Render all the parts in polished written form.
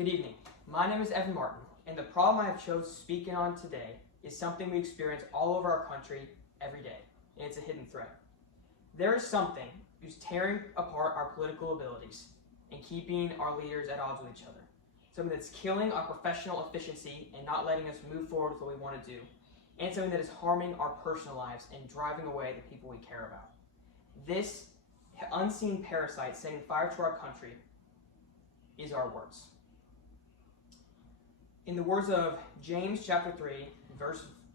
Good evening. My name is Evan Martin, and the problem I have chosen to speak on today is something we experience all over our country every day, and it's a hidden threat. There is something who's tearing apart our political abilities and keeping our leaders at odds with each other. Something that's killing our professional efficiency and not letting us move forward with what we want to do, and something that is harming our personal lives and driving away the people we care about. This unseen parasite setting fire to our country is our words. In the words of James chapter 3,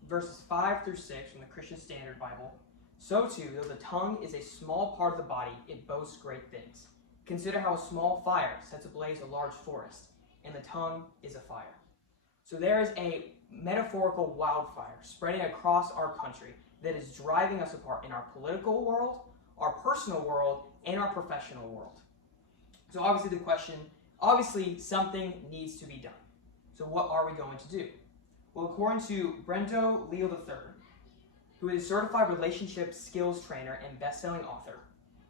verses 5 through 6 from the Christian Standard Bible, so too, though the tongue is a small part of the body, it boasts great things. Consider how a small fire sets ablaze a large forest, and the tongue is a fire. So there is a metaphorical wildfire spreading across our country that is driving us apart in our political world, our personal world, and our professional world. So obviously something needs to be done. So what are we going to do? Well, according to Brendo Leal III, who is a certified relationship skills trainer and best-selling author,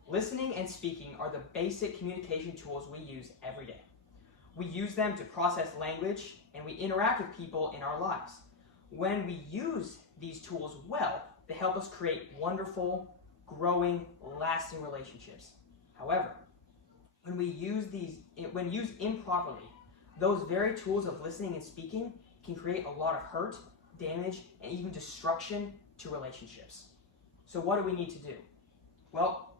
listening and speaking are the basic communication tools we use every day. We use them to process language, and we interact with people in our lives. When we use these tools well, they help us create wonderful, growing, lasting relationships. However, when used improperly, those very tools of listening and speaking can create a lot of hurt, damage, and even destruction to relationships. So what do we need to do? Well,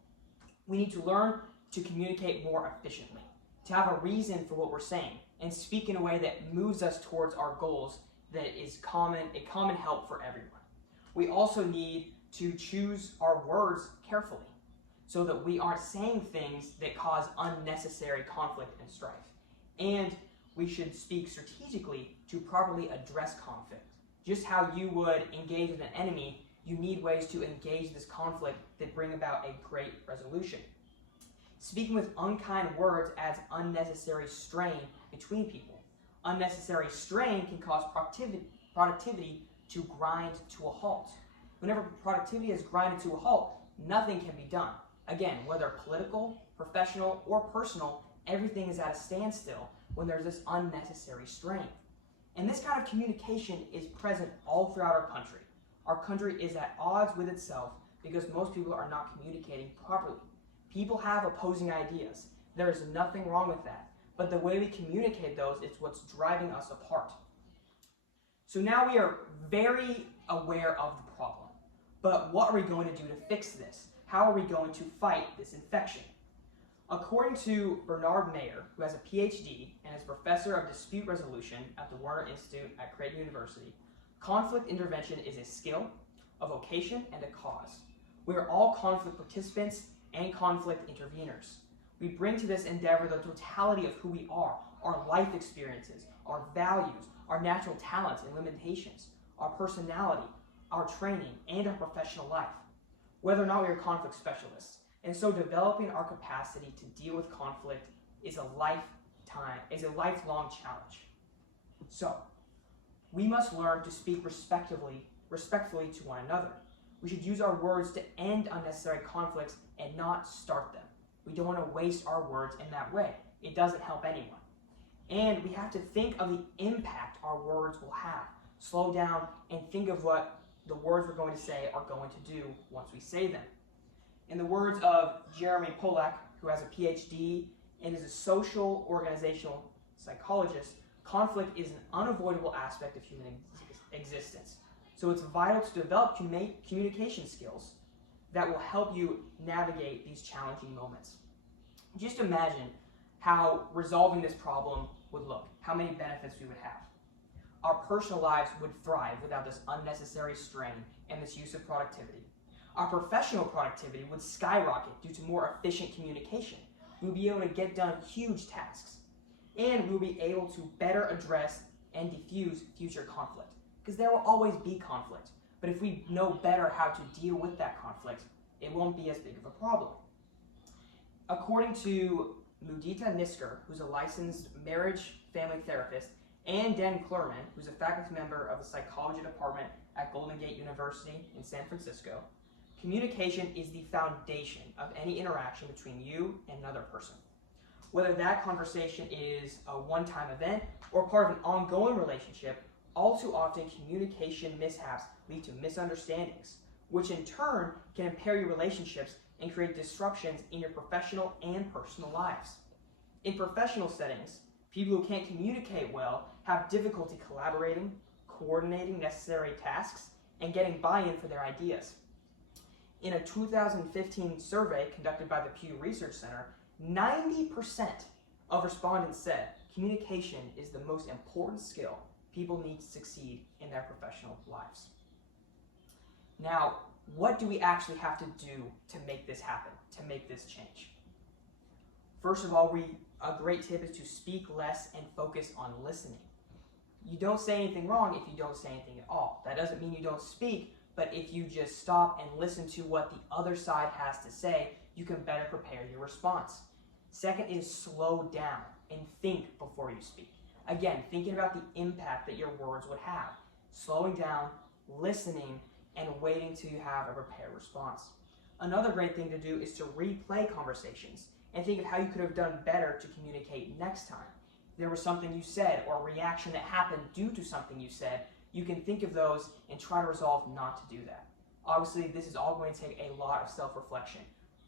we need to learn to communicate more efficiently, to have a reason for what we're saying, and speak in a way that moves us towards our goals that is a common help for everyone. We also need to choose our words carefully so that we aren't saying things that cause unnecessary conflict and strife. And we should speak strategically to properly address conflict. Just how you would engage with an enemy, you need ways to engage this conflict that bring about a great resolution. Speaking with unkind words adds unnecessary strain between people. Unnecessary strain can cause productivity to grind to a halt. Whenever productivity is grinded to a halt, nothing can be done. Again, whether political, professional, or personal, everything is at a standstill when there's this unnecessary strain. And this kind of communication is present all throughout our country. Our country is at odds with itself because most people are not communicating properly. People have opposing ideas. There is nothing wrong with that. But the way we communicate those is what's driving us apart. So now we are very aware of the problem. But what are we going to do to fix this? How are we going to fight this infection? According to Bernard Mayer, who has a PhD and is professor of dispute resolution at the Warner Institute at Creighton University, conflict intervention is a skill, a vocation, and a cause. We are all conflict participants and conflict interveners. We bring to this endeavor the totality of who we are, our life experiences, our values, our natural talents and limitations, our personality, our training, and our professional life, whether or not we are conflict specialists. And so developing our capacity to deal with conflict is a lifelong challenge. So, we must learn to speak respectfully to one another. We should use our words to end unnecessary conflicts and not start them. We don't want to waste our words in that way. It doesn't help anyone. And we have to think of the impact our words will have. Slow down and think of what the words we're going to say are going to do once we say them. In the words of Jeremy Pollack, who has a PhD and is a social organizational psychologist, conflict is an unavoidable aspect of human existence. So it's vital to develop communication skills that will help you navigate these challenging moments. Just imagine how resolving this problem would look, how many benefits we would have. Our personal lives would thrive without this unnecessary strain and this use of productivity. Our professional productivity would skyrocket due to more efficient communication. We would be able to get done huge tasks. And we will be able to better address and diffuse future conflict. Because there will always be conflict. But if we know better how to deal with that conflict, it won't be as big of a problem. According to Mudita Nisker, who's a licensed marriage family therapist, and Dan Klurman, who's a faculty member of the psychology department at Golden Gate University in San Francisco, communication is the foundation of any interaction between you and another person. Whether that conversation is a one-time event or part of an ongoing relationship, all too often communication mishaps lead to misunderstandings, which in turn can impair your relationships and create disruptions in your professional and personal lives. In professional settings, people who can't communicate well have difficulty collaborating, coordinating necessary tasks, and getting buy-in for their ideas. In a 2015 survey conducted by the Pew Research Center, 90% of respondents said communication is the most important skill people need to succeed in their professional lives. Now, what do we actually have to do to make this happen, to make this change? First of all, a great tip is to speak less and focus on listening. You don't say anything wrong if you don't say anything at all. That doesn't mean you don't speak, but if you just stop and listen to what the other side has to say, you can better prepare your response. Second is slow down and think before you speak. Again, thinking about the impact that your words would have. Slowing down, listening, and waiting till you have a prepared response. Another great thing to do is to replay conversations and think of how you could have done better to communicate next time. If there was something you said or a reaction that happened due to something you said, you can think of those and try to resolve not to do that. Obviously, this is all going to take a lot of self-reflection.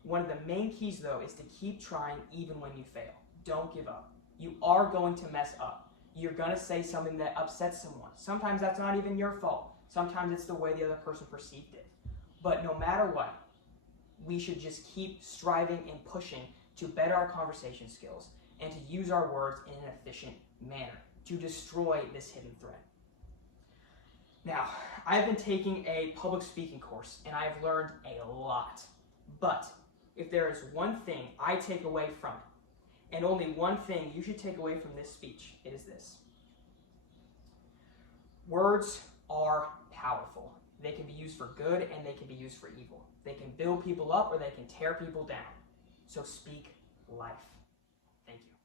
One of the main keys, though, is to keep trying even when you fail. Don't give up. You are going to mess up. You're going to say something that upsets someone. Sometimes that's not even your fault. Sometimes it's the way the other person perceived it. But no matter what, we should just keep striving and pushing to better our conversation skills and to use our words in an efficient manner to destroy this hidden threat. Now, I've been taking a public speaking course and I've learned a lot. But if there is one thing I take away from it, and only one thing you should take away from this speech, it is this. Words are powerful. They can be used for good and they can be used for evil. They can build people up or they can tear people down. So speak life. Thank you.